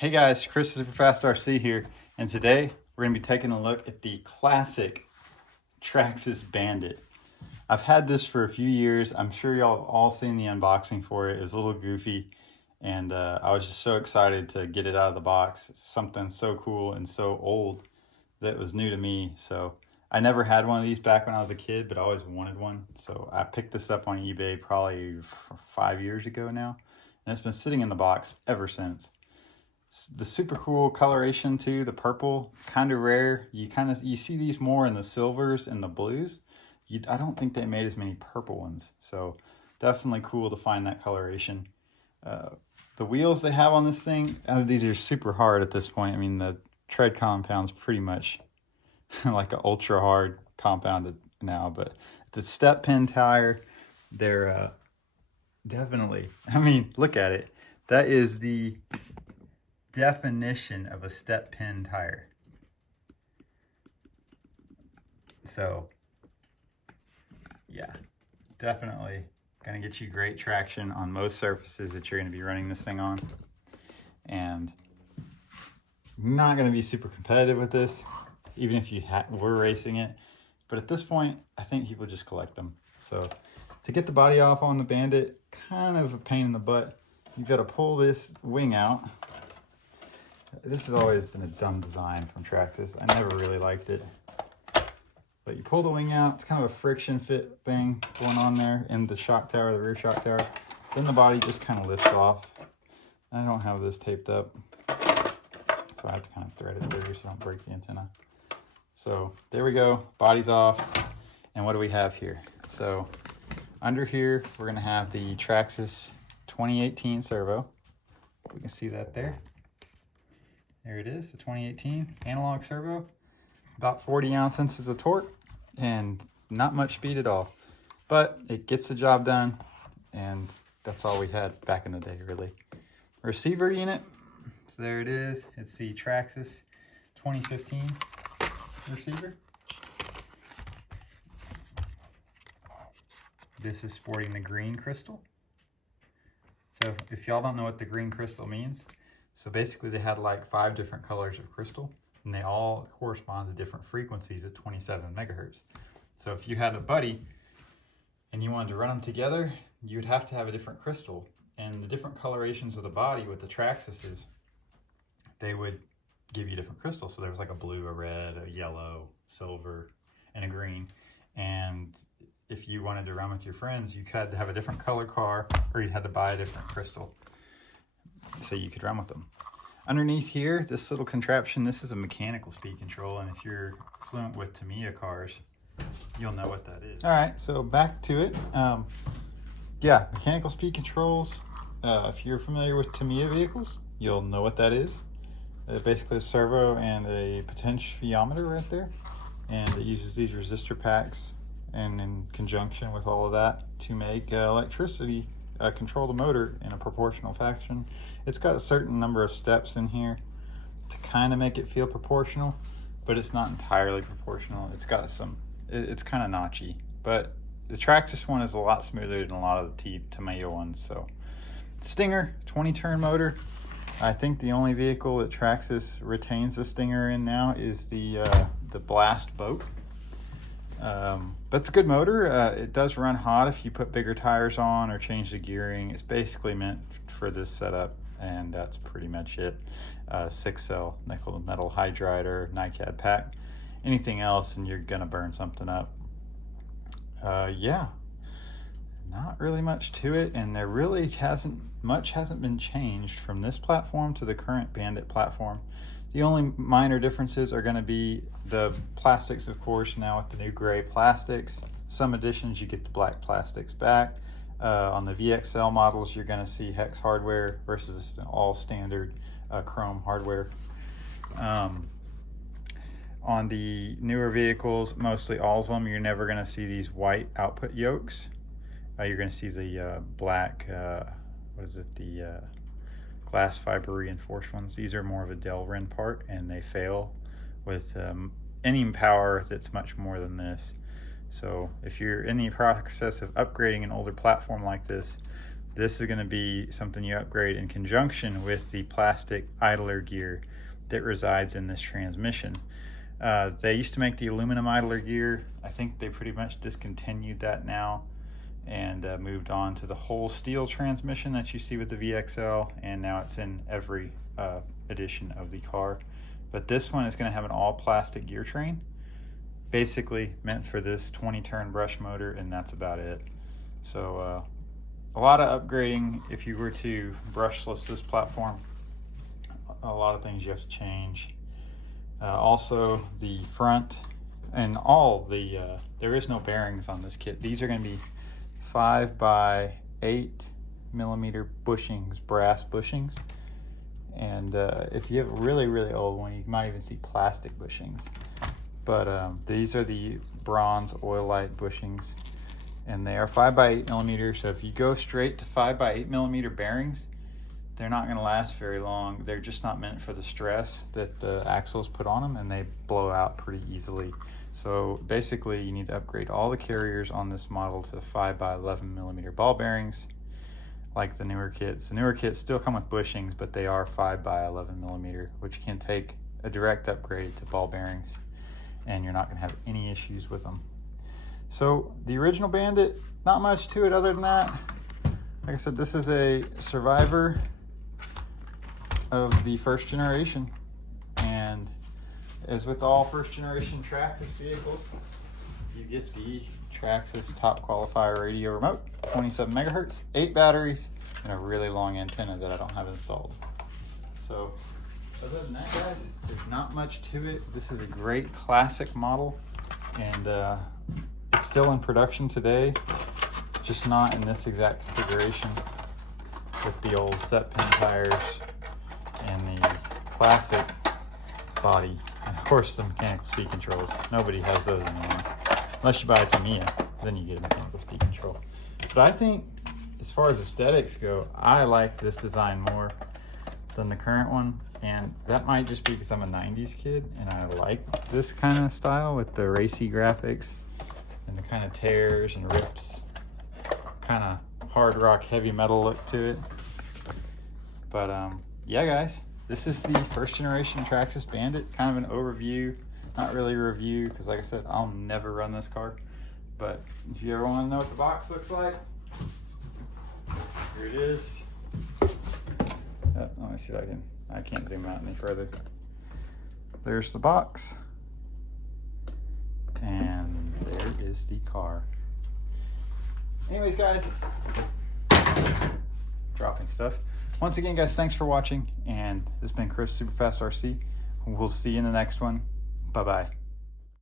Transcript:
Hey guys, Chris is Fast RC here, and today we're going to be taking a look at the classic Traxxas Bandit. I've had this for a few years. I'm sure y'all have all seen the unboxing for it. It was a little goofy, and I was just so excited to get it out of the box. It's something so cool and so old that was new to me. So I never had one of these back when I was a kid, but I always wanted one. So I picked this up on eBay probably 5 years ago now, and it's been sitting in the box ever since. The super cool coloration too, the purple, kind of rare. You see these more in the silvers and the blues. I don't think they made as many purple ones, so definitely cool to find that coloration. The wheels they have on this thing, these are super hard at this point. I mean, the tread compound's pretty much like an ultra hard compounded now, but the step pin tire, they're definitely, I mean, look at it. That is the definition of a step pin tire. So yeah, definitely gonna get you great traction on most surfaces that you're gonna be running this thing on, and not gonna be super competitive with this even if you were racing it, but at this point I think people just collect them. So to get the body off on the Bandit, kind of a pain in the butt. You've got to pull this wing out. This has always been a dumb design from Traxxas. I never really liked it. But you pull the wing out, it's kind of a friction fit thing going on there in the shock tower, the rear shock tower. Then the body just kind of lifts off. I don't have this taped up, so I have to kind of thread it through so I don't break the antenna. So there we go, body's off. And what do we have here? So under here, we're gonna have the Traxxas 2018 Servo. We can see that there. There it is, the 2018 analog servo. About 40 ounces of torque and not much speed at all. But it gets the job done, and that's all we had back in the day, really. Receiver unit, so there it is. It's the Traxxas 2015 receiver. This is sporting the green crystal. So if y'all don't know what the green crystal means, so basically they had like 5 different colors of crystal, and they all correspond to different frequencies at 27 megahertz. So if you had a buddy and you wanted to run them together, you would have to have a different crystal. And the different colorations of the body with the Traxxas, they would give you different crystals. So there was like a blue, a red, a yellow, silver, and a green. And if you wanted to run with your friends, you had to have a different color car, or you had to buy a different crystal so you could run with them. Underneath here, this little contraption, this is a mechanical speed control, and if you're fluent with Tamiya cars, you'll know what that is. All right, so back to it. Yeah, mechanical speed controls. If you're familiar with Tamiya vehicles, you'll know what that is. Basically a servo and a potentiometer right there, and it uses these resistor packs, and in conjunction with all of that to make electricity control the motor in a proportional fashion. It's got a certain number of steps in here to kind of make it feel proportional, but it's not entirely proportional. It's got some, it's kind of notchy, but the Traxxas one is a lot smoother than a lot of the Tamiya ones. So Stinger 20-turn motor. I think the only vehicle that Traxxas retains the Stinger in now is the Blast boat. But it's a good motor. It does run hot if you put bigger tires on or change the gearing. It's basically meant for this setup, and that's pretty much it. 6-cell nickel metal hydride or NiCad pack. Anything else and you're gonna burn something up. Yeah, not really much to it, and there really hasn't been changed from this platform to the current Bandit platform. The only minor differences are going to be the plastics, of course, now with the new gray plastics. Some additions, you get the black plastics back. On the VXL models, you're going to see hex hardware versus all standard chrome hardware. On the newer vehicles, mostly all of them, you're never going to see these white output yokes. You're going to see the black, what is it, the glass fiber reinforced ones. These are more of a Delrin part, and they fail with any power that's much more than this. So if you're in the process of upgrading an older platform like this, this is going to be something you upgrade in conjunction with the plastic idler gear that resides in this transmission. They used to make the aluminum idler gear. I think they pretty much discontinued that now and moved on to the whole steel transmission that you see with the VXL, and now it's in every edition of the car. But this one is going to have an all plastic gear train, basically meant for this 20-turn brush motor, and that's about it. So a lot of upgrading if you were to brushless this platform. A lot of things you have to change. Also the front and all the there is no bearings on this kit. These are going to be 5 by 8 millimeter bushings, brass bushings. And if you have a really old one, you might even see plastic bushings. But these are the bronze oil light bushings, and they are 5 by 8 millimeter. So if you go straight to 5 by 8 millimeter bearings, they're not going to last very long. They're just not meant for the stress that the axles put on them, and they blow out pretty easily. So basically you need to upgrade all the carriers on this model to 5 by 11 millimeter ball bearings, like the newer kits. The newer kits still come with bushings, but they are 5 by 11 millimeter, which can take a direct upgrade to ball bearings, and you're not going to have any issues with them. So the original Bandit, not much to it other than that. Like I said, this is a survivor of the first generation, and as with all first generation Traxxas vehicles, you get the Traxxas top qualifier radio remote, 27 megahertz, 8 batteries, and a really long antenna that I don't have installed. So other than that, guys, there's not much to it. This is a great classic model, and it's still in production today, just not in this exact configuration with the old step pin tires and the classic body. And of course the mechanical speed controls. Nobody has those anymore. Unless you buy a Tamiya, then you get a mechanical speed control. But I think as far as aesthetics go, I like this design more than the current one. And that might just be because I'm a 90s kid and I like this kind of style with the racy graphics and the kind of tears and rips, kind of hard rock heavy metal look to it. But yeah, guys, this is the first generation Traxxas Bandit, kind of an overview, not really a review, because like I said, I'll never run this car. But if you ever want to know what the box looks like, here it is. Let me see if I can't zoom out any further. There's the box, and there is the car. Anyways, guys, dropping stuff. Once again, guys, thanks for watching, and this has been Chris Superfast RC. We'll see you in the next one. Bye-bye.